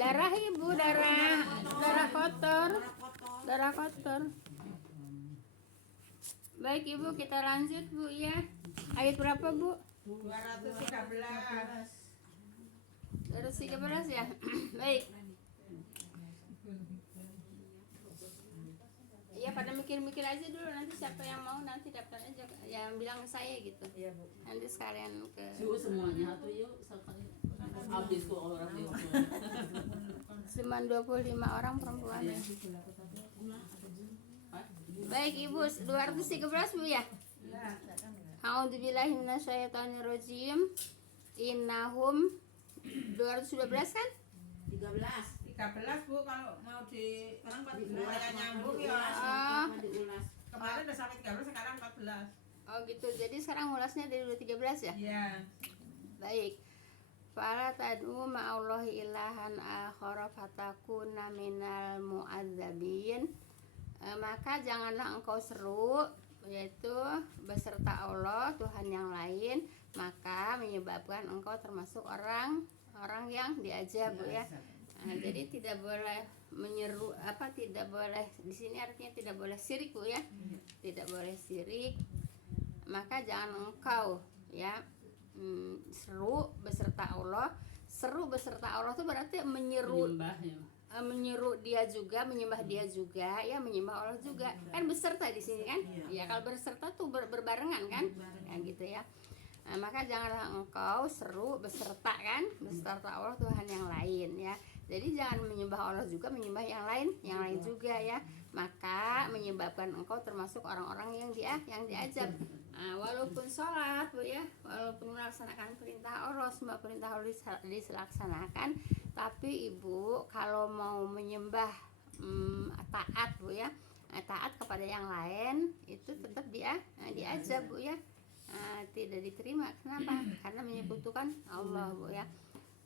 Darah ibu, darah kotor. Darah kotor. Baik ibu, kita lanjut bu ya. Ayat berapa bu? 213. 213 ya. Baik. Iya, pada mikir-mikir aja dulu, nanti siapa yang mau nanti daftar aja, yang bilang ke saya gitu. Iya bu. Nanti sekalian ke semuanya tuh yuk sekali habis tuh orang yuk. cuma 25 orang perempuan. Baik ibu, 213 bu ya. A'udzubillahi minasyaitonirrajim. Innahum 212 kan? 13 bu, kalau mau di sekarang 14 nyambung ya. Kemarin udah sampai 13, sekarang 14. Oh gitu, jadi sekarang ulasnya dari 213 ya? Iya. Baik. Fala tad'u ma'allahi ilahan akhara fatakuna minal mu'adzabin. Maka janganlah engkau seru, yaitu beserta Allah Tuhan yang lain, maka menyebabkan engkau termasuk orang yang diazab bu ya. Jadi tidak boleh menyeru, tidak boleh, di sini artinya tidak boleh syirik bu ya, tidak boleh syirik. Maka jangan engkau ya seru beserta Allah. Seru beserta Allah itu berarti menyeru dia juga, menyembah dia juga ya, menyembah Allah juga kan, beserta di sini kan ya. Kalau berserta tuh berbarengan kan ya gitu ya. Maka janganlah engkau seru beserta kan, beserta Allah Tuhan yang lain ya. Jadi jangan menyembah Allah juga, menyembah yang lain juga ya. Maka menyebabkan engkau termasuk orang-orang yang diazab. Walaupun sholat bu ya, walaupun melaksanakan perintah Allah, semua perintah Allah dilaksanakan, tapi ibu kalau mau menyembah taat bu ya, taat kepada yang lain itu tetap diazab bu ya. Tidak diterima. Kenapa? Karena menyekutukan Allah bu ya.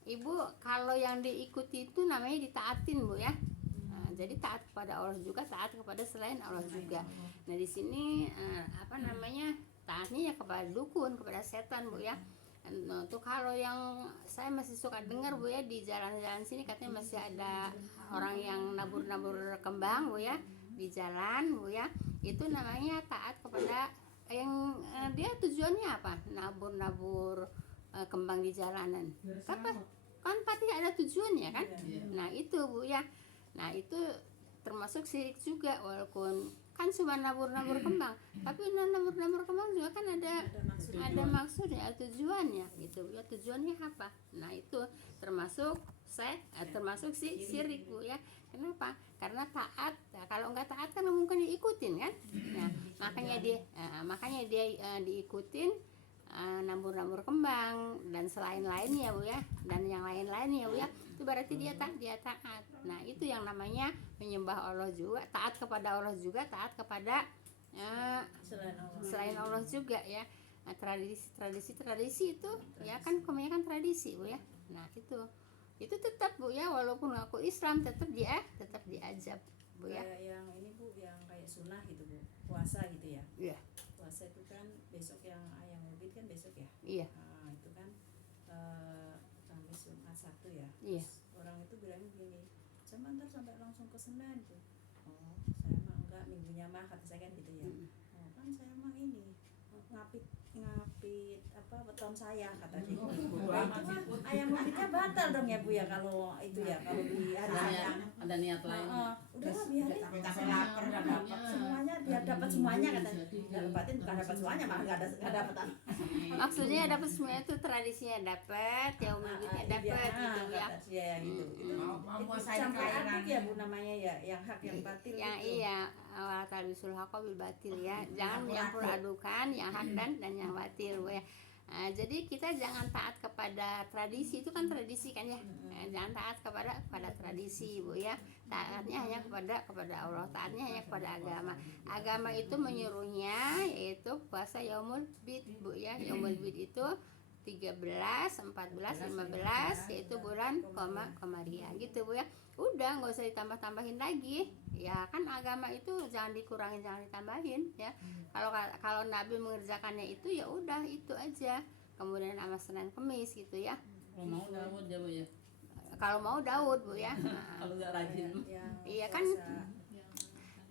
Ibu, kalau yang diikuti itu namanya ditaatin bu ya. Jadi taat kepada Allah juga, taat kepada selain Allah juga. Nah di sini taatnya ya kepada dukun, kepada setan bu ya. Nah, tuh kalau yang saya masih suka dengar bu ya, di jalan-jalan sini katanya masih ada orang yang nabur-nabur kembang bu ya di jalan bu ya. Itu namanya taat kepada yang dia tujuannya apa? Nabur-nabur kembang di jalanan. Kan pasti ada tujuannya kan? Nah itu bu ya. Nah itu termasuk syirik juga, walaupun kan cuma nabur-nabur kembang, tapi nabur-nabur kembang juga kan ada maksudnya, ada tujuannya gitu ya. Tujuannya apa? Nah itu termasuk syirik bu ya. Kenapa? Karena taat. Nah, kalau nggak taat kan mungkin diikutin kan. Nah makanya dia diikutin nabur-nabur kembang dan selain-lainnya bu ya, dan yang lain-lainnya bu ya. Itu berarti dia taat. Nah itu yang namanya menyembah Allah juga, taat kepada Allah juga, taat kepada selain Allah juga ya. Nah, tradisi itu ya kan, kebanyakan tradisi bu ya. Nah itu tetap bu ya, walaupun aku Islam tetap diazab bu ya. Kayak yang ini bu, yang kayak sunnah gitu bu, puasa gitu ya. Iya. Puasa itu kan besok, yang ayam Ubid kan besok ya. Iya. Nah, itu kan sampai Jumat Sabtu ya. Iya. Orang itu bilangnya begini, saya ntar sampai langsung ke Senin tuh. Oh saya mah enggak, minggunya mah kata saya kan gitu ya. Oh kan saya mah ini ngapit beton saya kata dia. Nah, itu mah ayam Ubidnya batal dong ya bu ya, kalau itu ya, kalau di hari saya Ada niat lain. udah lah biarin Sampai lapar nggak dapat. semuanya, dia dapat semuanya katanya. Dalam batin bukan dapat semuanya, malah nggak dapat. Maksudnya dapat semuanya itu tradisinya dapat, ya umumnya dapat gitu ya. Ya gitu. Mau puasain Campur kelahiran. aduk ya bu namanya ya, yang hak yang batil Yang gitu. iya, awal talbisul haqqa bil batil ya. Jangan menyampur adukan yang hak dan yang batil bu ya. Nah, jadi kita jangan taat kepada tradisi, itu kan tradisi kan ya. Jangan taat kepada tradisi bu ya. Taatnya hanya kepada Allah, taatnya hanya kepada agama. Agama itu menyuruhnya yaitu puasa yaumul bid bu ya. Yaumul bid itu 13, 14, 15 yaitu bulan Komariah gitu Bu ya. Udah nggak usah ditambah-tambahin lagi. Ya kan agama itu jangan dikurangin, jangan ditambahin ya. Kalau Nabi mengerjakannya itu ya udah itu aja. Kemudian sama Senin Kemis gitu ya. Kalau mau Daud ya Bu ya. Kalau mau Daud Bu ya. Kalau nggak rajin. Iya kan.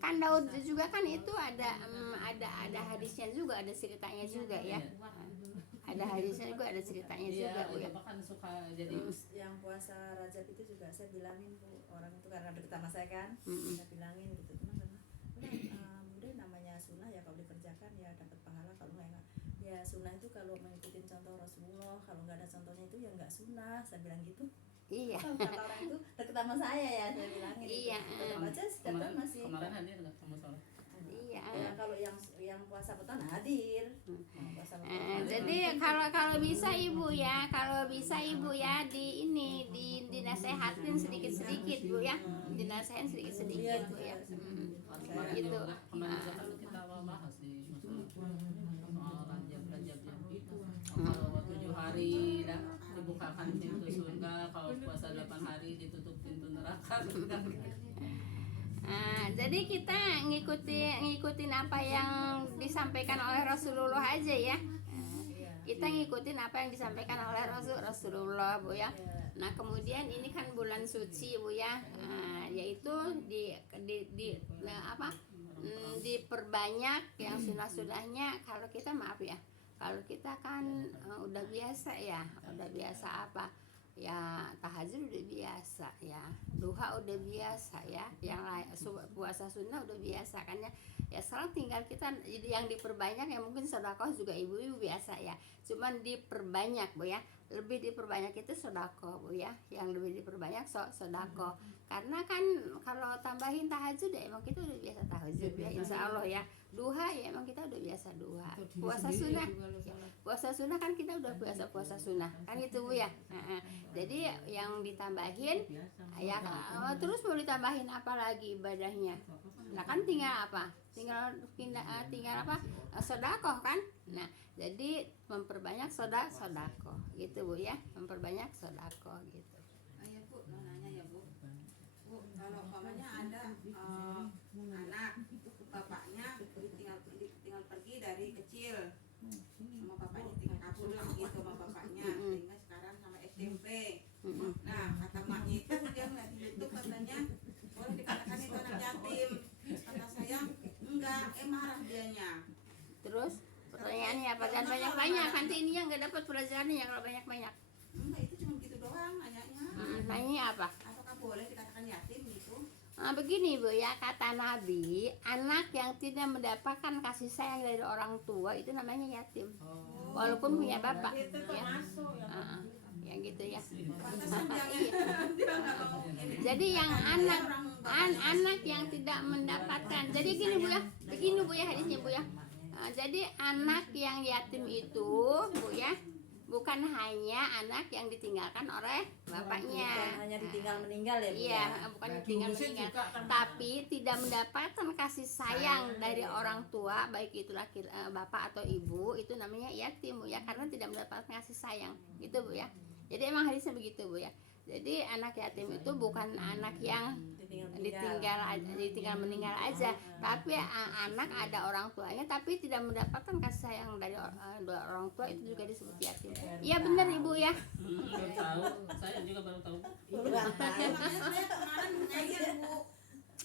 Kan Daud juga kan itu ada hadisnya juga, ada ceritanya juga ya. Ada hadisnya juga, ada ceritanya juga Bu ya. Bapak kan suka jadi Yang puasa Rajab itu juga saya bilangin Bu, orang itu karena deket sama saya kan, saya bilangin gitu teman-teman. Udah namanya sunnah ya, kalau dikerjakan ya dapat pahala, kalau nggak ya sunnah itu kalau mengikuti contoh Rasulullah, kalau nggak ada contohnya itu ya nggak sunnah, saya bilang gitu. Iya. Kata orang itu deket sama saya ya, saya bilangin. Iya. Tetap aja setiap masih. Kemarin hadir nggak kamu sholat? Iya. Ya, kalau yang puasa beton hadir. Puasa beton. Jadi kalau bisa Ibu ya, dinasehatin sedikit-sedikit Bu ya, dinasehatin sedikit-sedikit Bu ya. Gitu. Kemarin juga kan kita bahas di soal Rajab kalau 7 hari dah dibukakan pintu surga, kalau puasa 8 hari ditutup pintu neraka. Jadi kita ngikutin apa yang disampaikan oleh Rasulullah aja ya. Kita ngikutin apa yang disampaikan oleh Rasulullah Bu ya. Nah kemudian ini kan bulan suci Bu ya, yaitu diperbanyak yang sunah-sunahnya. Kalau kita maaf ya, kalau kita kan udah biasa ya, apa ya, tahajud udah biasa ya, duha udah biasa ya, yang lain puasa sunnah udah biasa kan ya. Ya sekarang tinggal kita yang diperbanyak, ya mungkin sedekah juga ibu-ibu biasa ya, cuman diperbanyak Bu ya, lebih diperbanyak itu sedekah Bu ya, yang lebih diperbanyak sedekah. Karena kan kalau tambahin tahajud ya emang kita udah biasa tahajud ya, insya Allah ya. Duha ya emang kita udah biasa duha. Puasa sunnah kan kita udah biasa puasa sunnah kan itu Bu ya. Jadi yang ditambahin ya, terus mau ditambahin apa lagi ibadahnya? Nah kan tinggal apa? Tinggal apa? Sedekah kan? Nah, jadi memperbanyak sedekah gitu Bu ya, memperbanyak sedekah gitu. Ya Bu, mau nanya ya Bu. Bu, kalau umpamanya ada anak bapaknya tinggal pergi dari kecil sama bapaknya, tinggal kabur lah gitu sama bapaknya, sehingga sekarang sama SMP. Nah kata maknya itu dia ngeliat di YouTube katanya boleh dikatakan itu anak yatim. Kata saya enggak, marah dianya. Terus pertanyaannya apa? Dan banyak-banyak nanti ininya nggak dapat pelajarannya kalau banyak-banyak. Enggak, itu cuma gitu doang nanyanya. Nanya apa? Apakah boleh dikatakan yatim gitu? Begini Bu ya, kata Nabi, anak yang tidak mendapatkan kasih sayang dari orang tua itu namanya yatim, walaupun punya bapak ya. Yang gitu ya. Jadi yang anak yang tidak mendapatkan, jadi gini Bu ya hadisnya Bu ya. Jadi anak yang yatim itu Bu ya, bukan hanya anak yang ditinggalkan oleh bapaknya. Bukan hanya ditinggal meninggal ya Bu. Iya, bukan ditinggal meninggal, tapi tidak mendapatkan kasih sayang dari orang tua, baik itu bapak atau ibu, itu namanya yatim Bu ya, karena tidak mendapatkan kasih sayang gitu Bu ya. Jadi emang hadisnya begitu Bu ya. Jadi anak yatim itu bukan anak yang ditinggal meninggal aja, tapi anak ada orang tuanya tapi tidak mendapatkan kasih sayang dari orang tua, itu juga disebut yatim. Iya benar Ibu ya. Baru tahu, saya juga baru tahu. Makanya saya kemarin nanya Bu,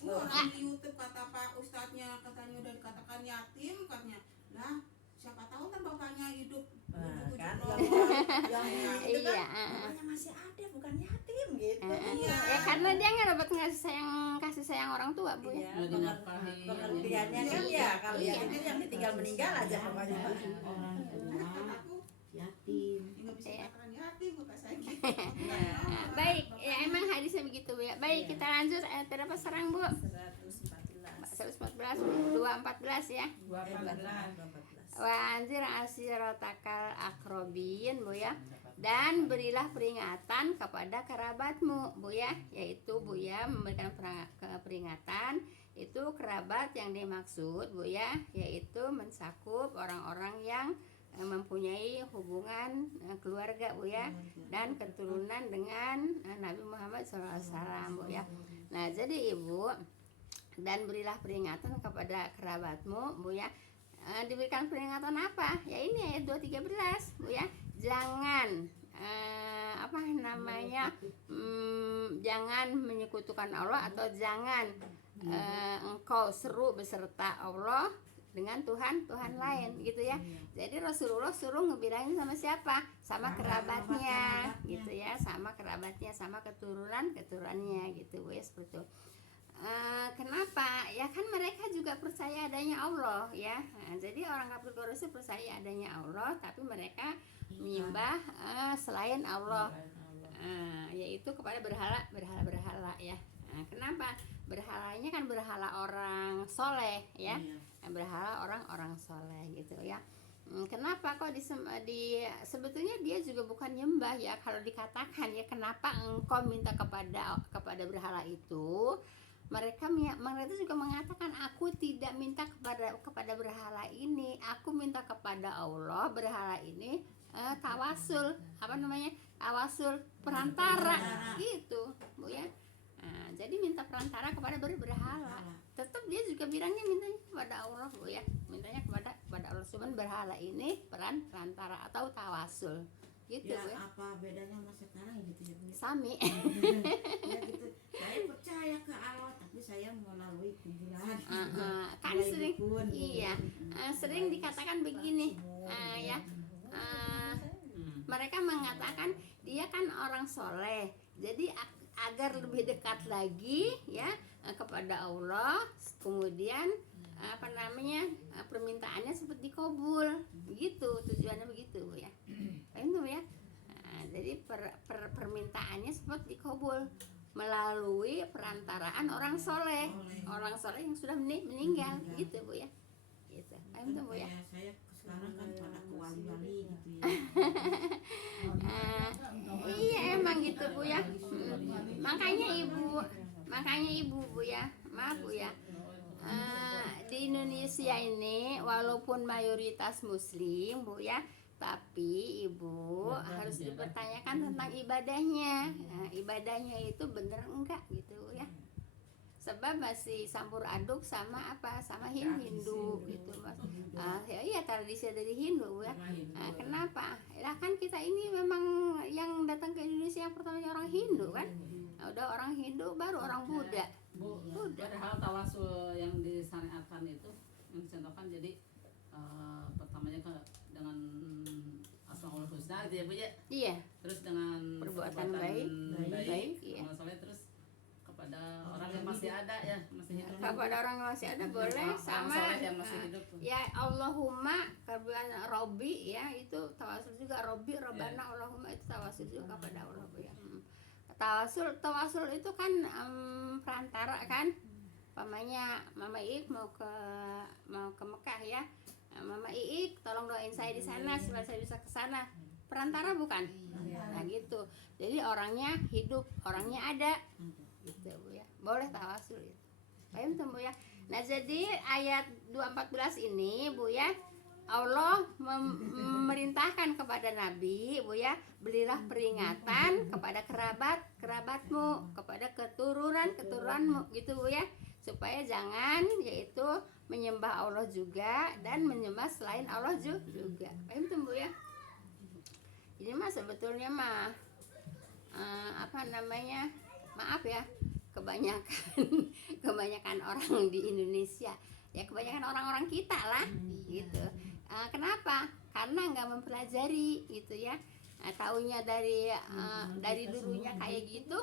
orang di YouTube kata Pak Ustadznya katanya udah dikatakan yatim, katanya lah siapa tahu kan bapaknya hidup kan yang itu kan Iya. bapaknya masih ada, bukan yatim gitu. Ya karena dia nggak dapat kasih sayang orang tua Bu ya. Iya, pengertiannya kan ya, kalau yatim itu yang ditinggal meninggal aja pokoknya. yatim nggak bisa dikatakan yatim kata saya gitu. Baik, ya emang hadisnya begitu Bu ya. Baik, kita lanjut ayat berapa sekarang Bu? 114, 214 ya. 214. Wa anzir asiratakal akrobin Bu ya. Dan berilah peringatan kepada kerabatmu Bu ya, yaitu Bu ya memberikan peringatan itu kerabat yang dimaksud Bu ya, yaitu mencakup orang-orang yang mempunyai hubungan keluarga Bu ya, dan keturunan dengan Nabi Muhammad SAW Bu ya. Nah jadi Ibu, dan berilah peringatan kepada kerabatmu Bu ya. Diberikan peringatan apa? Ya ini ayat 2:13 Bu ya. Jangan jangan menyekutukan Allah, atau jangan engkau seru beserta Allah dengan Tuhan lain gitu ya. Jadi Rasulullah suruh ngebilangin sama siapa? Sama kerabatnya gitu ya, sama kerabatnya, sama keturunannya gitu Bu ya, seperti itu. Kenapa? Ya kan mereka juga percaya adanya Allah ya. Jadi orang kafir Quraisy percaya adanya Allah, tapi mereka menyembah selain Allah, yaitu kepada berhala ya. Kenapa? Berhalanya kan berhala orang soleh ya, berhala orang soleh gitu ya. Kenapa kok sebetulnya dia juga bukan nyembah ya. Kalau dikatakan ya, kenapa engkau minta kepada berhala itu, mereka juga mengatakan, aku tidak minta kepada berhala ini, aku minta kepada Allah. Berhala ini tawasul, tawasul perantara gitu Bu ya. Jadi minta perantara kepada berhala. Tetap dia juga bilangnya mintanya kepada Allah Bu ya, mintanya kepada Allah. Cuman berhala ini perantara atau tawasul gitu ya, Bu ya. Apa bedanya sama sekarang gitu ya Bu? Sami. Ya gitu. Saya percaya ke Allah, tapi saya melalui kuburan. Kan sering sering dikatakan begini ya. Mereka mengatakan dia kan orang soleh, jadi agar lebih dekat lagi ya kepada Allah, kemudian permintaannya seperti dikabul begitu, tujuannya begitu Bu ya. Itu ya. Jadi permintaannya seperti dikabul melalui perantaraan orang soleh yang sudah meninggal gitu Bu ya. Gitu. Itu Bu ya. Saya sekarang kan pada ke wali-wali gitu ya. Iya emang gitu Bu ya. Makanya ibu Bu ya, maaf Bu ya. Di Indonesia ini walaupun mayoritas muslim Bu ya, tapi Ibu harus dipertanyakan tentang ibadahnya. Ibadahnya itu bener enggak gitu ya. Sebab masih campur aduk sama Hindu gitu Mas. Iya tradisi dari Hindu ya. Kenapa? Lah kan kita ini memang yang datang ke Indonesia yang pertamanya orang Hindu kan. Udah orang Hindu baru orang Buddha. Padahal tawasul yang disyariatkan itu, yang dicontohkan, jadi pertamanya dengan Asmaul Husna gitu ya Bu ya. Iya. Terus dengan perbuatan baik iya. Terus kepada orang yang masih ada ya, masih hidup. Kepada orang yang masih ada boleh, sama yang masih hidup. Ya Allahumma Robbi ya, itu tawasul juga. Robbi Robbana Allahumma, itu tawasul juga kepada Allah Bu ya. Tawasul itu kan perantara kan. Pamannya Mama Iik mau ke Mekah ya. Mama Iik tolong doain saya di sana supaya saya bisa ke sana. Perantara bukan? Nah gitu. Jadi orangnya hidup, orangnya ada. Gitu Bu ya. Boleh tawasul itu. Paham tuh Bu ya. Nah jadi ayat 2:14 ini Bu ya, Allah memerintahkan kepada Nabi Bu ya, berilah peringatan kepada kerabatmu, kepada keturunanmu gitu Bu ya, supaya jangan yaitu menyembah Allah juga dan menyembah selain Allah juga. Paham tuh Bu ya. Ini mah sebetulnya mah maaf ya, kebanyakan orang di Indonesia ya, kebanyakan orang-orang kita lah gitu. Kenapa? Karena nggak mempelajari gitu ya. Taunya dari dulunya kayak gitu,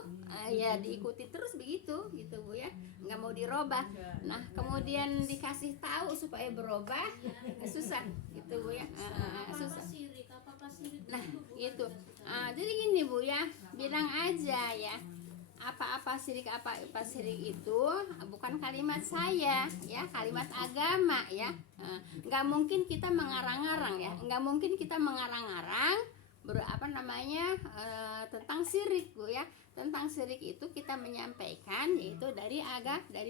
ya diikuti terus begitu gitu Bu ya, nggak mau dirubah. Nah kemudian dikasih tahu supaya berubah, susah gitu Bu ya, susah. Nah gitu. Jadi gini Bu ya, bilang aja ya, apa syirik itu bukan kalimat saya ya, kalimat agama ya. Nggak mungkin kita mengarang-arang ya, nggak mungkin kita mengarang-arang tentang syirik Bu ya. Tentang syirik itu kita menyampaikan yaitu dari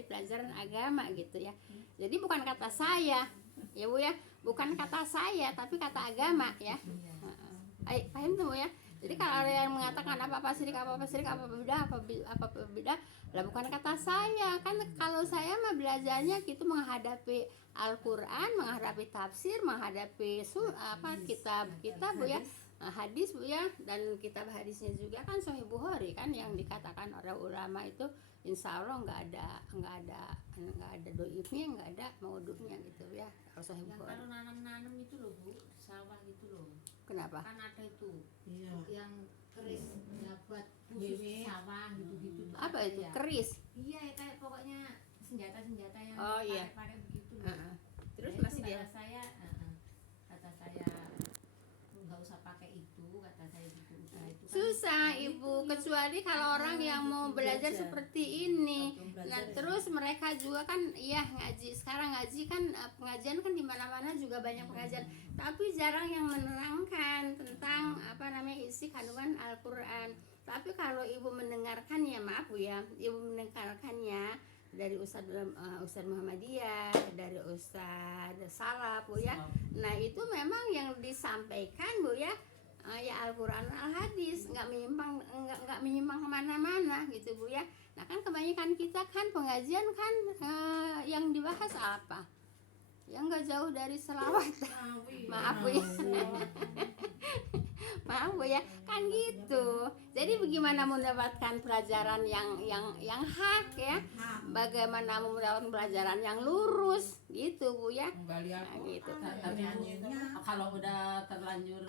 pelajaran agama gitu ya. Jadi bukan kata saya ya Bu ya, bukan kata saya tapi kata agama ya. Paham tuh ya. Jadi kalau ada yang mengatakan apa syirik, apa bidah, lah bukan kata saya. Kan kalau saya mah belajarnya gitu menghadapi Al-Qur'an, menghadapi tafsir, menghadapi kitab Bu ya. Hadis Bu ya, dan kitab hadisnya juga kan Sahih Bukhari kan yang dikatakan oleh ulama itu insya Allah nggak ada doifnya, nggak ada maudhu'nya gitu ya kalau Sahih Yang Bukhari. kalau nanam-nanam itu loh Bu, sawah gitu loh. Kenapa? Kan ada itu Iya. yang keris ya buat khusus sawah gitu-gitu tuh. Apa itu? Ya. Keris. Iya, kayak pokoknya senjata-senjata yang Oh, iya. pakai begitu loh. Terus Ya, masih itu dia. kata saya nggak usah pakai itu, kata saya gitu, usaha itu kan Susah ya Ibu, itu, kecuali kalau orang yang mau belajar seperti ini. Nah, terus mereka juga kan ngaji. Sekarang ngaji kan pengajian kan di mana-mana juga banyak pengajian, tapi jarang yang menerangkan tentang isi kandungan Al-Qur'an. Tapi kalau Ibu mendengarkan ya maaf Bu ya, Ibu mendengarkannya dari Ustadz Muhammadiyah, dari Ustadz Salaf Bu ya. Nah, itu memang yang disampaikan Bu ya. Ya Al-Qur'an Al-Hadis, nggak menyimpang kemana-mana gitu Bu ya. Nah kan kebanyakan kita kan pengajian kan yang dibahas apa? Yang nggak jauh dari selawat. Maaf Bu ya. Maaf Bu ya, kan gitu. Jadi bagaimana mendapatkan pelajaran yang hak ya? Bagaimana mendapatkan pelajaran yang lurus gitu Bu ya? Kembali Nah, aku gitu. tapi kalau udah terlanjur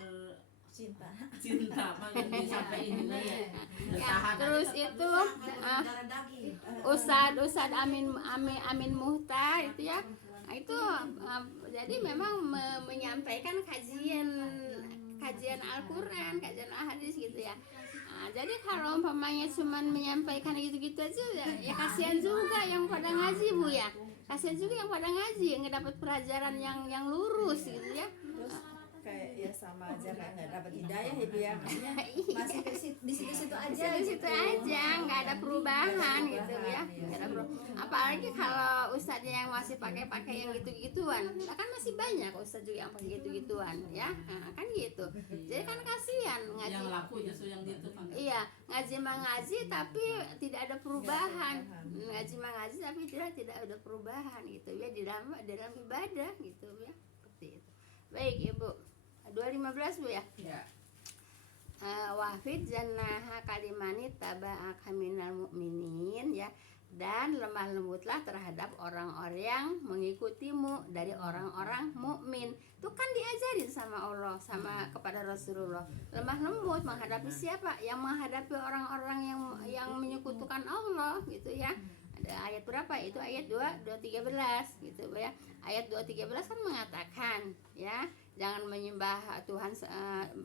cinta. mah sampai ini ya. Ya, terus itu Ustadz Amin Muhtar itu ya. Nah, itu jadi memang menyampaikan kajian Al-Qur'an, kajian Al-Hadis gitu ya. Nah, jadi kalau umpamanya cuman menyampaikan gitu-gitu aja ya kasihan juga yang pada ngaji Bu ya. Kasihan juga yang pada ngaji nggak dapat pelajaran yang lurus gitu ya. Terus kayak ya sama aja kayak nggak dapat hidayah Ibu ya, maksudnya masih di situ-situ aja. Di situ aja nggak ada perubahan gitu ya. Nggak ada apalagi kalau ustadznya yang masih pakai yang gitu-gituan, nah, kan masih banyak ustadz juga yang pakai gitu-gituan ya. Nah, kan gitu. Jadi kan kasihan ngaji. yang laku justru yang gitu kan. Iya, ngaji mengaji tapi tidak ada perubahan. Ngaji mengaji tapi tidak ada perubahan gitu ya di dalam ibadah gitu ya. Seperti itu. Baik Ibu. 215 Bu ya. Ya. Wahfid jannaha kalimani taba'aka minal mu'minin ya, dan lemah lembutlah terhadap orang-orang yang mengikutimu dari orang-orang mukmin. Itu kan diajarin sama Allah, sama kepada Rasulullah. Lemah lembut menghadapi siapa? Yang menghadapi orang-orang yang menyekutukan Allah gitu ya. Ada ayat berapa? Itu ayat 213 gitu ya. Ayat 213 kan mengatakan ya, jangan menyembah Tuhan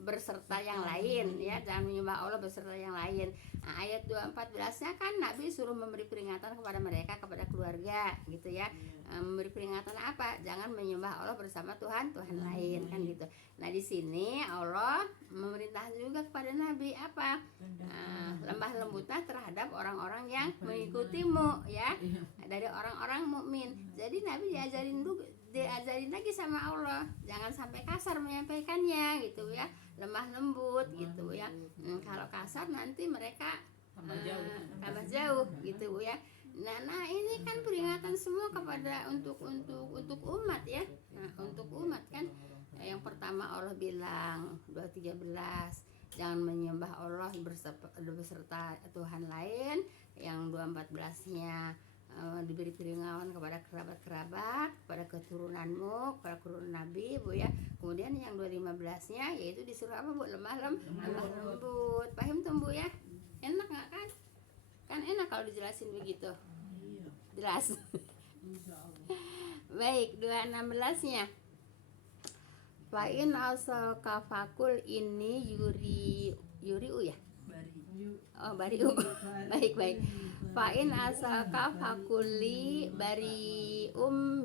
berserta yang lain ya, jangan menyembah Allah berserta yang lain. Nah, ayat 214-nya kan Nabi suruh memberi peringatan kepada mereka, kepada keluarga gitu ya. Memberi peringatan apa? Jangan menyembah Allah bersama Tuhan lain kan gitu. Nah, di sini Allah memerintah juga kepada Nabi apa? Lemah lembutlah terhadap orang-orang yang mengikutimu ya, dari orang-orang mukmin. Jadi Nabi diajarin lagi sama Allah, jangan sampai kasar menyampaikannya gitu ya, lemah lembut gitu ya. Kalau kasar nanti mereka tambah jauh gitu ya. Nah ini kan peringatan semua kepada untuk umat ya. Nah, untuk umat kan yang pertama Allah bilang 213 jangan menyembah Allah beserta Tuhan lain. Yang 214-nya diberi peringatan kepada kerabat-kerabat, kepada keturunanmu, kepada keturunan Nabi Bu ya. Kemudian yang 215-nya yaitu disuruh apa Bu? Lemah lembut. Paham tuh Bu ya? Enak nggak kan? Kan enak kalau dijelasin begitu. Jelas. Baik, 216-nya. Fa'in asal kafakul ini yuriu ya? Bariu. Baik. Fa'in asal kafakuli bari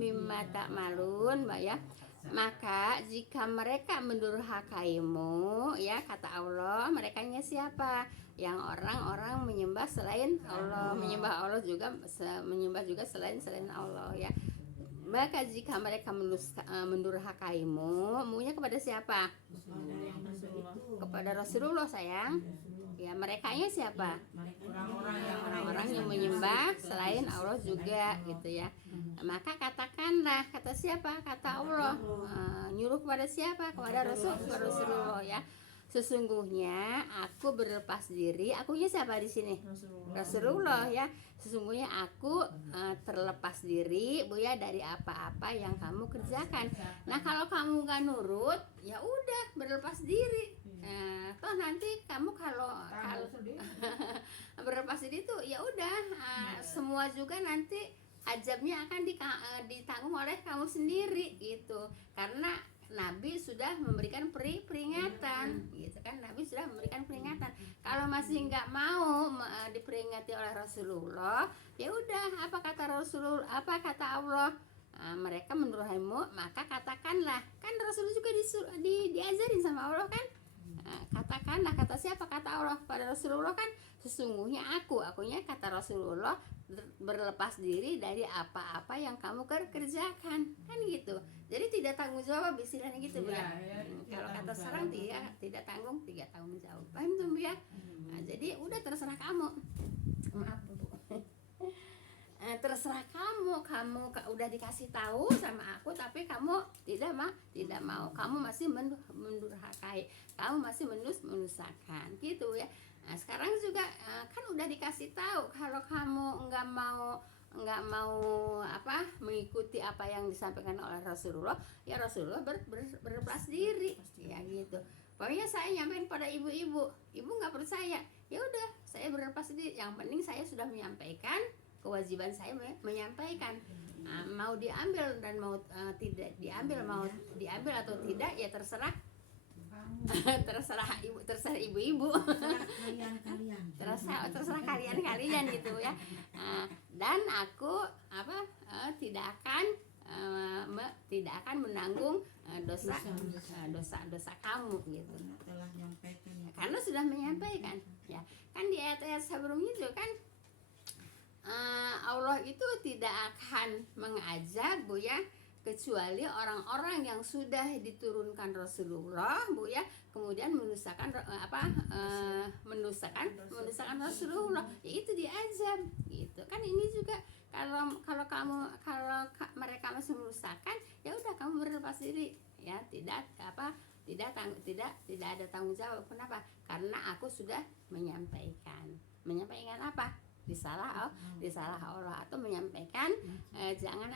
mimma ta'malun ya. Maka jika mereka mendurhakaimu ya, kata Allah, merekanya siapa? Yang orang-orang menyembah selain Allah, menyembah juga selain Allah ya. Maka jika mereka mendurhakaimu, munya kepada siapa? Kepada Rasulullah sayang. Ya, merekanya siapa? Orang-orang yang menyembah selain Allah juga gitu ya. Maka katakanlah, kata siapa? Kata Allah. Nyuruh kepada siapa? Kepada Rasulullah ya. Sesungguhnya aku berlepas diri. Akunya siapa di sini? Rasulullah ya. Sesungguhnya aku terlepas diri Bu ya dari apa-apa yang kamu kerjakan. Nah, kalau kamu nggak nurut, ya udah berlepas diri. Toh nanti kamu kalau berlepas diri itu ya udah semua juga nanti azabnya akan ditanggung oleh kamu sendiri gitu. Karena Nabi sudah memberikan peringatan gitu kan. Nabi sudah memberikan peringatan. Kalau masih nggak mau diperingati oleh Rasulullah, ya udah apa kata Rasulullah, apa kata Allah, mereka mendurhaimu, maka katakanlah, kan Rasul juga diajarin sama Allah kan. Katakanlah, kata siapa? Kata Allah pada Rasulullah kan, sesungguhnya akunya kata Rasulullah berlepas diri dari apa-apa yang kamu kerjakan kan gitu. Jadi tidak tanggung jawab istilahnya gitu Bu ya. Kalau kata sekarang tidak tanggung jawab. Paham tuh Bu ya? Nah, jadi udah terserah kamu. Maaf Bu. Terserah kamu udah dikasih tahu sama aku tapi kamu tidak mau, kamu masih mendurhakai, kamu masih menusakan gitu ya. Nah, sekarang juga kan udah dikasih tahu kalau kamu nggak mau mengikuti apa yang disampaikan oleh Rasulullah, ya Rasulullah berlepas diri ya gitu. Pokoknya saya nyampein pada ibu nggak percaya, ya udah saya berlepas diri. Yang penting saya sudah menyampaikan kewajiban saya menyampaikan. Mau diambil dan mau tidak diambil, mau diambil atau tidak ya terserah ibu-ibu, terserah kalian gitu ya. Dan aku tidak akan menanggung dosa kamu gitu. Karena sudah menyampaikan ya. Kan di ayat-ayat sebelumnya juga kan Allah itu tidak akan mengazab Bu ya, kecuali orang-orang yang sudah diturunkan Rasulullah Bu ya, kemudian menusakan Rasulullah, ya itu diazab gitu kan. Ini juga kalau mereka masih menusahkan, ya udah kamu berlepas diri ya, tidak ada tanggung jawab. Kenapa? Karena aku sudah menyampaikan apa? Disalah Allah atau menyampaikan jangan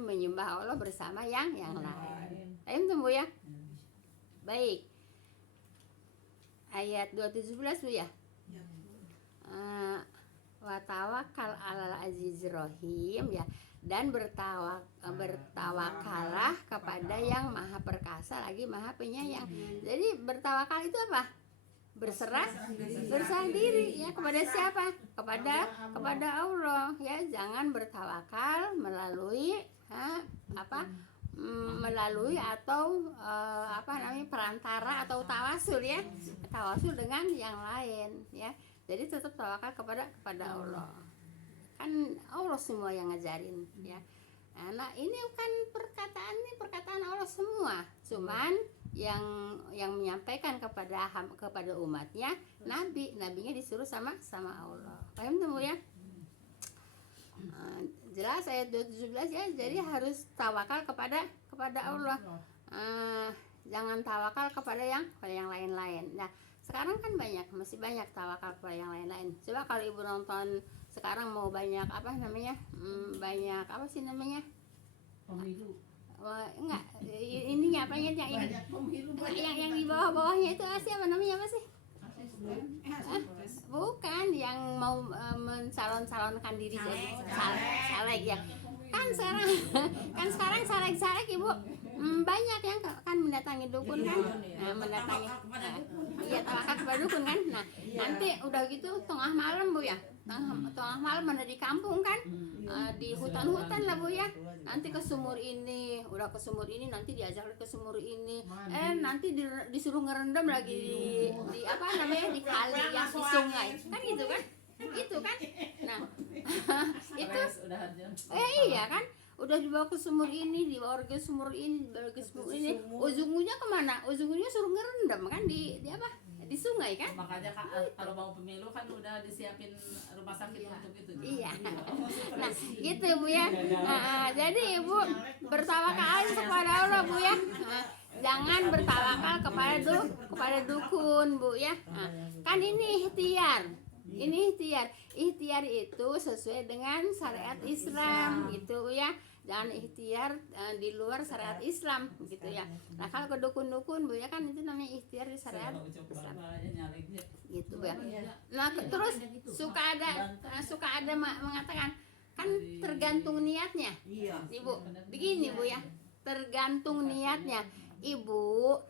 menyembah Allah bersama yang lain. Ayo tunggu ya. Baik. Ayat 217 Bu ya. Wa tawakkal 'alal azizir rahim ya, dan bertawakallah kepada yang Maha Perkasa lagi Maha Penyayang. Jadi bertawakal itu apa? Berserah diri ya kepada siapa? Kepada Allah ya. Jangan bertawakal melalui atau perantara atau tawasul ya, tawasul dengan yang lain ya. Jadi tetap tawakal kepada Allah. Kan Allah semua yang ngajarin ya. Nah, ini kan perkataan Allah semua. Cuman yang menyampaikan kepada umatnya nabinya disuruh sama Allah. Paham tuh ya? Jelas ayat 217 ya. Jadi harus tawakal kepada Allah. Jangan tawakal kepada yang lain-lain. Nah, sekarang kan masih banyak tawakal kepada yang lain-lain. Coba kalau ibu nonton sekarang mau banyak banyak apa sih namanya? Pemilu. Enggak, ininya apa yang di bawah-bawahnya itu apa namanya apa sih? Bukan yang mau mencalonkan diri jadi caleg ya. Kan sekarang caleg Ibu banyak yang kan mendatangi dukun kan, mendatangi tawakal kepada dukun kan. Nah, nanti udah gitu tengah malam Bu ya, tengah malam ada di kampung kan, di hutan-hutan lah Bu ya. Nanti ke sumur ini, udah ke sumur ini nanti diajak ke sumur ini, nanti disuruh ngerendam lagi di apa namanya, di kali yang di sungai kan gitu kan. Itu kan. Nah, itu iya kan. udah dibawa ke sumur ini, dibawa ke sumur ini, dibawa ke sumur ini, ujung-ujungnya kemana? Ujung-ujungnya suruh ngerendam kan di apa? Di sungai kan? Makanya kalau mau pemilu kan udah disiapin rumah sakit untuk itu. Iya. Nah, gitu Bu ya. Jadi Ibu bertawakal aja kepada Allah Bu ya. Jangan bertawakal kepada dukun Bu ya. Kan ini ikhtiar. Ini ikhtiar. Ikhtiar itu sesuai dengan syariat Islam gitu ya. Jangan ikhtiar di luar syariat Islam gitu ya. Nah, kalau ke dukun-dukun Bu ya kan itu namanya ikhtiar di syariat Islam. Gitu Bu ya. Nah, terus suka ada mengatakan kan tergantung niatnya. Iya. Ibu, begini Bu ya. Tergantung niatnya. Ibu,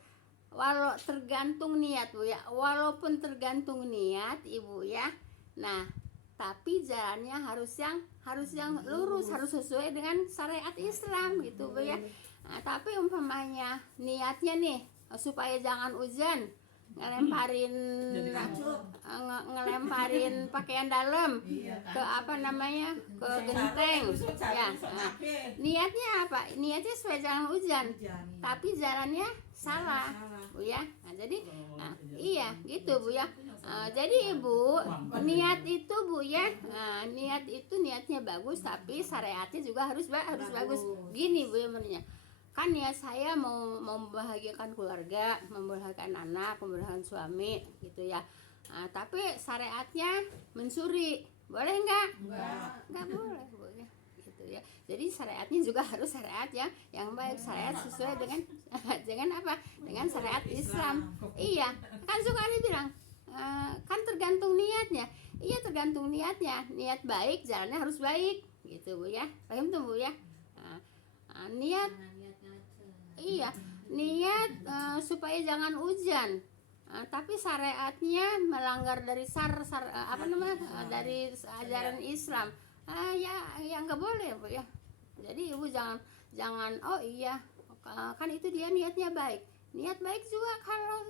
walau tergantung niat Bu ya. Walaupun tergantung niat Ibu ya. Nah, tapi jalannya harus yang lurus, harus sesuai dengan syariat Islam gitu Bu ya. Nah, tapi umpamanya niatnya nih supaya jangan hujan, ngelemparin pakaian dalam ke apa namanya, ke genteng ya. Nah, niatnya apa? Niatnya supaya jangan hujan, tapi jalannya salah Bu ya. Nah, jadi iya gitu Bu ya. Jadi Ibu, niat itu Bu ya, niat itu niatnya bagus, tapi syariatnya juga harus bagus. Gini Bu ya menurutnya, kan niat saya mau membahagiakan keluarga, membahagiakan anak, membahagiakan suami gitu ya. Tapi syariatnya mencuri, boleh nggak? Nggak boleh Bu ya. Gitu ya. Jadi syariatnya juga harus syariat yang baik, syariat sesuai dengan apa? Dengan syariat Islam. Iya, kan suka dibilang kan tergantung niatnya. Iya, tergantung niatnya. Niat baik, jalannya harus baik gitu Bu ya. Paham tuh Bu ya. Niat iya, niat supaya jangan hujan. Tapi syariatnya melanggar dari dari ajaran Islam. Ya nggak boleh Bu ya. Jadi Ibu jangan oh iya, kan itu dia niatnya baik. Niat baik juga kalau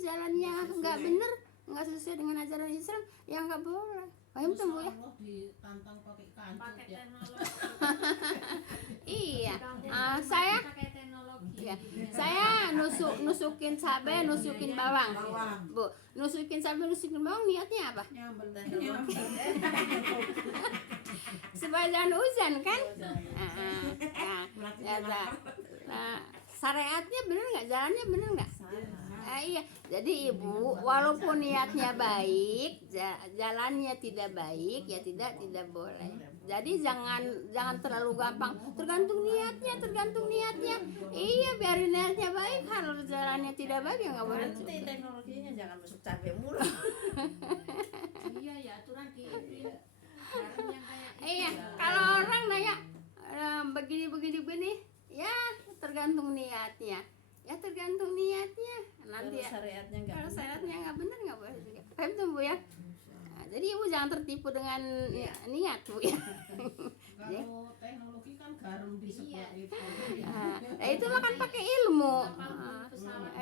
jalannya nggak bener, nggak sesuai dengan ajaran Islam, ya nggak boleh. Paham tuh Bu ya? Ditantang pakai kancut ya. Iya. Saya nusukin cabai, nusukin bawang. Bu, nusukin cabai, nusukin bawang niatnya apa? Supaya jangan hujan kan? Nah, syariatnya bener nggak? Jalannya bener nggak? Iya. Jadi Ibu, walaupun niatnya baik, jalannya tidak baik, ya tidak boleh. Jadi jangan terlalu gampang. Tergantung niatnya. Iya, biarin niatnya baik. Kalau jalannya tidak baik ya nggak boleh. Nanti teknologinya jangan masuk cabai mulu. Iya ya, aturan gitu ya. Iya, kalau orang nanya begini, ya tergantung niatnya. Nanti Kalau syariatnya nggak kalau benar. syariatnya nggak benar nggak boleh juga. Paham tuh Bu ya? Nah, jadi Ibu jangan tertipu dengan niat Bu ya. Kalau teknologi kan garam disebar itu. Itu mah kan pakai ilmu.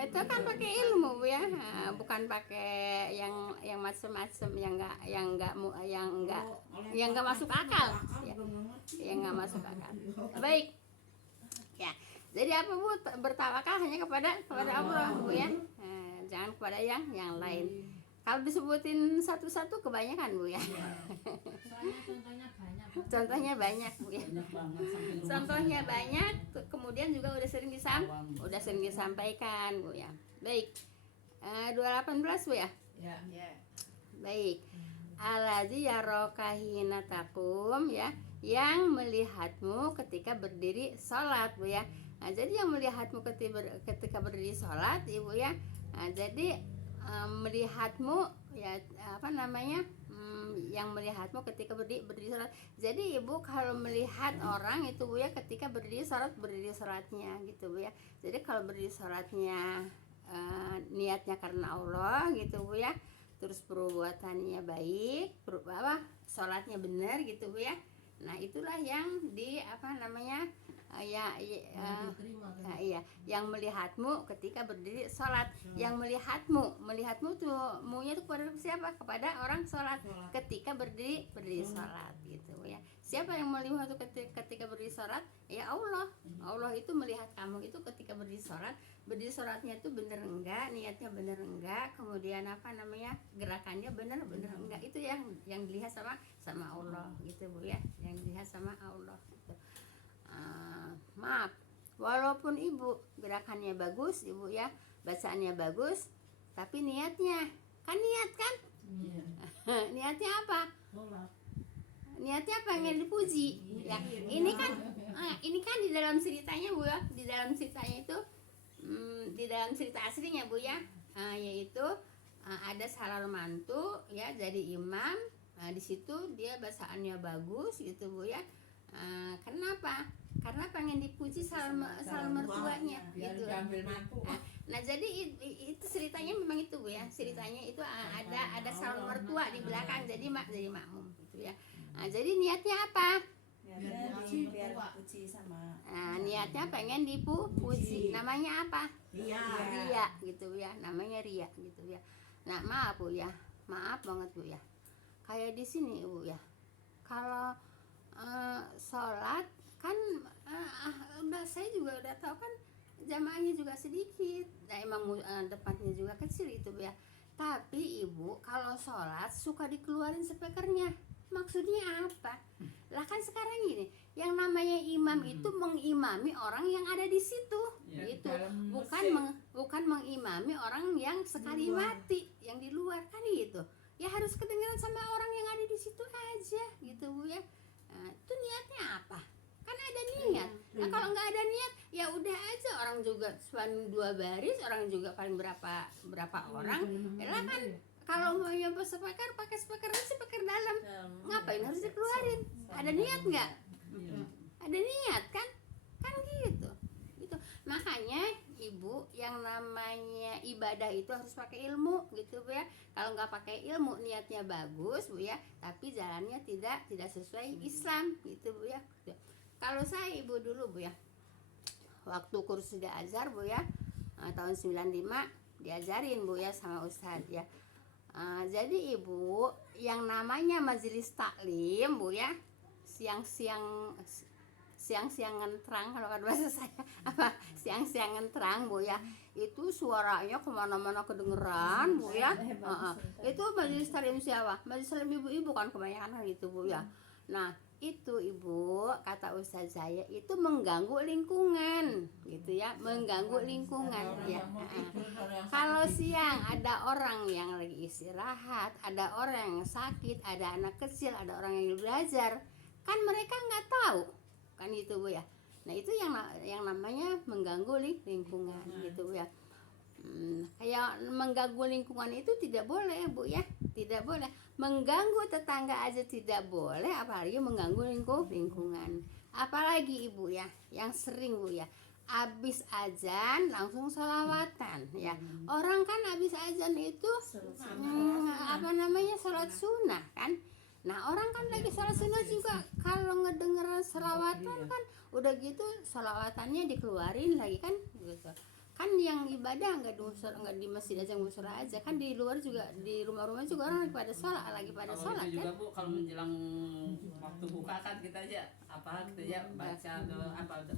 Itu kan pakai ilmu Bu ya. Bukan pakai yang macam-macam yang nggak masuk akal. Ya. Yang nggak masuk akal. Baik. Ya. Jadi apa Bu? Bertawakal hanya kepada Allah Bu ya. Jangan kepada yang lain. Kalau disebutin satu-satu kebanyakan Bu ya. Contohnya banyak Bu ya. Contohnya banyak, kemudian juga udah sering disampaikan Bu ya. Baik. 218 Bu ya. Ya. Baik. Allazi yaraka hina taqum ya, yang melihatmu ketika berdiri sholat Bu ya. Nah, jadi yang melihatmu ketika berdiri sholat Ibu ya. Nah, jadi melihatmu ya yang melihatmu ketika berdiri sholat. Jadi Ibu kalau melihat orang itu Bu ya ketika berdiri sholatnya gitu Bu ya. Jadi kalau berdiri sholatnya niatnya karena Allah gitu Bu ya. Terus perbuatannya baik, sholatnya benar gitu Bu ya. Nah, itulah yang Iya, yang melihatmu ketika berdiri sholat, yang melihatmu tuh munya tuh kepada siapa? Kepada orang sholat ketika berdiri sholat gitu ya. Siapa yang melihat tuh ketika berdiri sholat? Ya Allah. Allah itu melihat kamu itu ketika berdiri sholatnya tuh bener enggak, niatnya bener enggak, kemudian apa namanya gerakannya bener enggak, itu yang dilihat sama Allah gitu Bu ya, yang dilihat sama Allah gitu. Maaf, walaupun ibu gerakannya bagus ibu ya, bacaannya bagus, tapi niatnya niat kan niatnya apa? Niatnya pengen dipuji ya. Ini kan di dalam ceritanya Bu ya, di dalam ceritanya itu di dalam cerita aslinya Bu ya, yaitu ada salah mantu ya jadi imam. Di situ dia bacaannya bagus gitu Bu ya. Kenapa? Karena pengen dipuji salah mertuanya gitu. Nah jadi itu ceritanya memang itu Bu ya. Ceritanya itu ada salah mertua di belakang, jadi makmum gitu ya. Jadi niatnya apa? biar dipuji sama Niatnya pengen dipuji. Namanya apa? Ria gitu ya. Namanya ria gitu ya. Nah maaf Bu ya, maaf banget Bu ya. Kayak di sini Bu ya. Kalau sholat kan udah saya juga udah tahu kan jamaahnya juga sedikit. Nah emang depannya juga kecil itu Bu ya. Tapi ibu kalau sholat suka dikeluarin speakernya. Maksudnya apa? Lah kan sekarang gini, yang namanya imam itu mengimami orang yang ada di situ, gitu. Bukan mengimami orang yang sekali mati, yang di luar kan gitu. Ya harus kedengaran sama orang yang ada di situ aja, gitu Bu ya. Itu niatnya apa? Kan ada niat. Nah kalau nggak ada niat, ya udah aja orang juga cuma 2 baris, orang juga paling berapa orang. Ya lah kan. Kalau mau nyoba speaker, pakai speaker aja, speaker dalam. Ngapain harus dikeluarin? Ada niat nggak? Ada niat kan? Kan gitu. Makanya ibu yang namanya ibadah itu harus pakai ilmu gitu Bu ya. Kalau nggak pakai ilmu niatnya bagus Bu ya, tapi jalannya tidak sesuai Islam gitu Bu ya. Kalau saya ibu dulu Bu ya, waktu kursus di Azhar Bu ya, tahun 95 diajarin Bu ya sama Ustadz ya. Jadi ibu yang namanya majelis taklim Bu ya, siang-siangan terang kalau kata bahasa saya apa siang-siangan terang Bu ya, itu suaranya kemana-mana kedengeran Bu ya. Itu majelis taklim siapa? Majelis taklim ibu-ibu kan kebanyakan gitu Bu ya. Nah itu ibu kata ustaz saya itu mengganggu lingkungan gitu ya, mengganggu lingkungan ya. Kalau siang ada orang yang lagi istirahat, ada orang yang sakit, ada anak kecil, ada orang yang belajar, kan mereka nggak tahu kan gitu Bu ya. Nah itu yang namanya mengganggu lingkungan gitu Bu ya. Kayak mengganggu lingkungan itu tidak boleh Bu ya, tidak boleh. Mengganggu tetangga aja tidak boleh, apalagi mengganggu lingkungan. Apalagi ibu ya, yang sering Bu ya, abis azan langsung sholawatan ya. Orang kan abis azan itu sholat sunnah kan. Nah orang kan lagi sholat sunnah juga kalau ngedenger sholawatan kan udah gitu sholawatannya dikeluarin lagi kan gitu. Kan yang ibadah nggak di masjid aja musyola aja, kan di luar juga di rumah-rumah juga orang lagi pada sholat itu juga kan. Bu, kalau menjelang waktu buka kan kita aja baca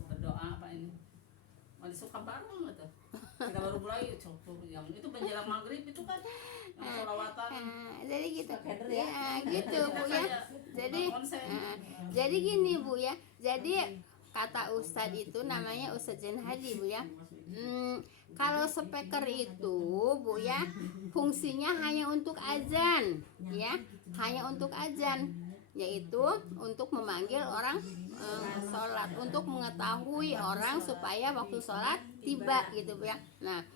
berdoa apa ini masih suka bareng gitu. Kita baru mulai yang itu menjelang maghrib itu kan yang sholawatan. Jadi gitu ya, gitu Bu ya. Jadi gini Bu ya, jadi kata Ustadz itu namanya Ustadz Zain Hadi Bu ya. Kalau speaker itu Bu ya fungsinya hanya untuk azan ya, hanya untuk azan, yaitu untuk memanggil orang sholat, untuk mengetahui orang supaya waktu sholat tiba gitu Bu ya. Nah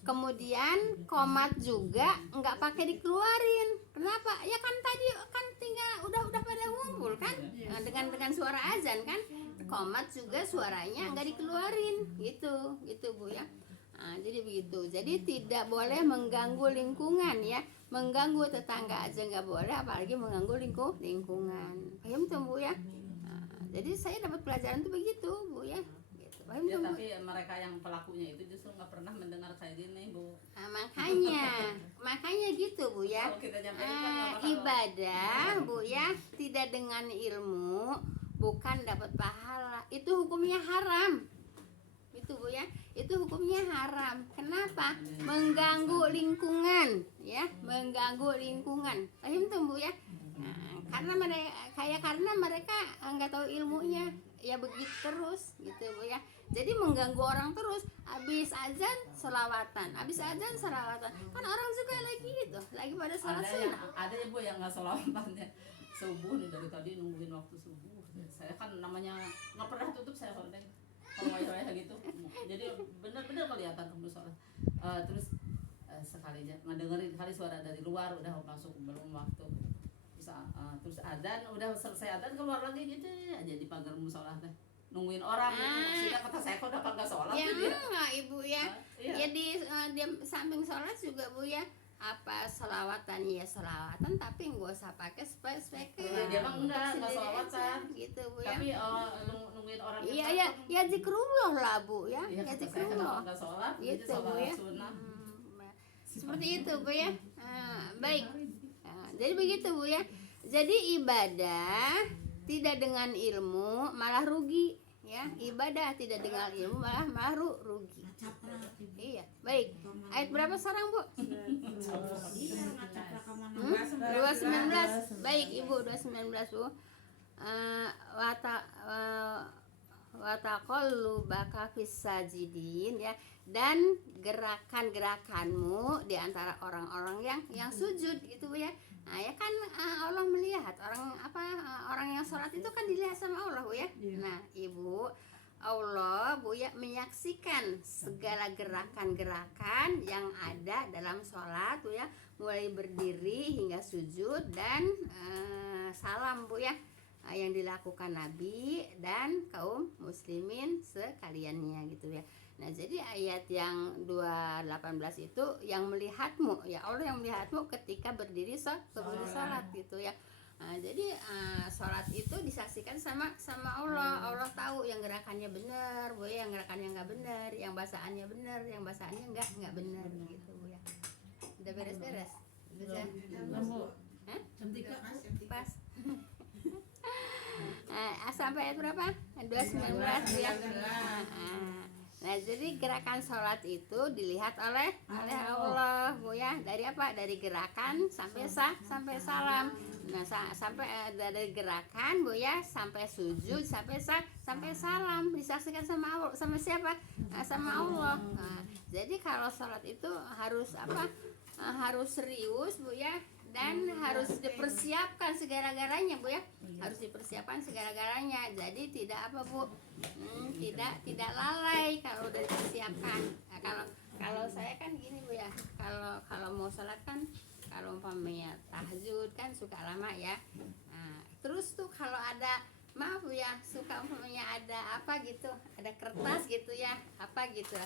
kemudian komat juga nggak pakai dikeluarin. Kenapa? Ya kan tadi kan tinggal udah pada ngumpul kan dengan suara azan kan. Komat juga suaranya nggak dikeluarin gitu Bu ya. Jadi begitu. Jadi tidak boleh mengganggu lingkungan ya. Mengganggu tetangga aja nggak boleh, apalagi mengganggu lingkungan. Paham tuh Bu ya? Jadi saya dapat pelajaran tuh begitu Bu ya. Gitu. Paham Ya, tuh, Bu? tapi mereka yang pelakunya itu justru nggak pernah mendengar kayak gini, Bu. Nah, makanya gitu Bu ya. Kalau kita nyampein kan nggak bakal- Ibadah Bu ya tidak dengan ilmu bukan dapat pahala, itu hukumnya haram. Itu Bu ya, itu hukumnya haram. Kenapa? Mengganggu lingkungan ya, mengganggu lingkungan. Paham tuh Bu ya? Nah, karena mereka nggak tahu ilmunya, ya begitu terus gitu Bu ya. Jadi mengganggu orang terus. Habis azan selawatan, kan orang juga lagi gitu, lagi pada sholat sunnah. Ada ya Bu yang nggak selawatannya subuh nih, dari tadi nungguin waktu subuh. Saya kan namanya nggak pernah tutup saya kalau wayah gitu. Jadi benar-benar kelihatan kamu sholat. Terus sekali aja ngedengerin kali suara dari luar, udah masuk belum waktu. Terus adzan, udah selesai adzan keluar lagi gitu aja di pagar musola teh nungguin orang. Sudah kata saya kok udah kagak sholat Ya tuh dia. enggak Ibu ya. Iya. Ya di samping sholat juga Bu ya. Apa selawatan ya selawatan, tapi nggak usah pakai speaker. Dia mah enggak Sendiri selawatan. aja, gitu Bu ya. Tapi nungguin orang Iya yang ya, datang. ya zikrullah lah Bu ya. Iya, Ya kata saya zikrullah. kenapa nggak sholat, jadi Gitu Bu sholat ya. sunnah. Seperti itu Bu ya. Baik. Jadi begitu Bu ya. Jadi ibadah tidak dengan ilmu malah rugi ya. Ibadah tidak dengan ilmu malah rugi. Ngacaprak ibu. Iya, baik. Ayat berapa sekarang Bu? Iya ngacaprak ke mana? 219. Baik Ibu, 219 Bu. Wataqallubaka fis sajidin ya, dan gerakan-gerakanmu di antara orang-orang yang sujud gitu Bu ya. Nah, ya kan Allah melihat orang yang sholat itu kan dilihat sama Allah Bu ya. Nah, Ibu, Allah Bu ya menyaksikan segala gerakan-gerakan yang ada dalam sholat Bu ya, mulai berdiri hingga sujud dan salam Bu ya, yang dilakukan Nabi dan kaum muslimin sekaliannya gitu ya. Nah, jadi ayat yang 218 itu yang melihatmu ya, Allah yang melihatmu ketika berdiri sholat gitu ya. Nah, jadi sholat itu disaksikan sama Allah. Allah tahu yang gerakannya benar, Bu ya, yang gerakannya nggak benar, yang bacaannya benar, yang bacaannya nggak benar gitu Bu ya. Udah beres-beres. Bisa? Hah? Pas. Sampai ayat berapa? 219 ya. Nah, jadi gerakan sholat itu dilihat oleh Allah Bu ya. Dari apa? Dari gerakan sampai salam. Nah, sampai dari gerakan Bu ya sampai sujud sampai salam disaksikan sama Allah. Sama siapa? Sama Allah. Nah, jadi kalau sholat itu harus apa? Harus serius Bu ya, dan harus dipersiapkan segala-galanya Bu ya. Harus dipersiapkan segala-galanya. Jadi tidak apa Bu? Tidak lalai kalau udah dipersiapkan. Nah, kalau saya kan gini Bu ya. Kalau mau sholat kan, kalau umpamanya tahajud kan suka lama ya. Nah, terus tuh kalau ada, maaf Bu ya, suka umpamanya ada apa gitu, ada kertas gitu ya, apa gitu,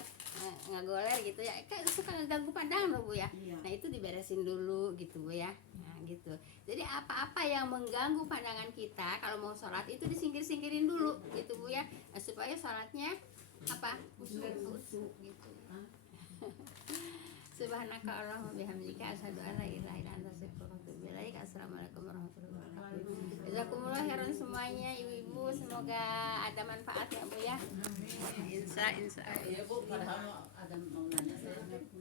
ngegoler gitu ya, kan suka ngeganggu pandangan loh Bu ya. Iya. Nah, itu diberesin dulu gitu Bu ya. Nah, gitu. Jadi apa-apa yang mengganggu pandangan kita kalau mau sholat itu disingkir-singkirin dulu gitu Bu ya. Nah, supaya sholatnya apa? Khusyuk gitu. Subhanaka Allahumma bihamdika asyhadu an la ilaha illa anta astaghfiruka wa atubu ilaik. Assalamualaikum warahmatullahi wabarakatuh. Jazakumullah khairan semuanya ibu-ibu, semoga ada manfaatnya Bu ya. Insya Iya Bu, padahal ada mau nanya saya.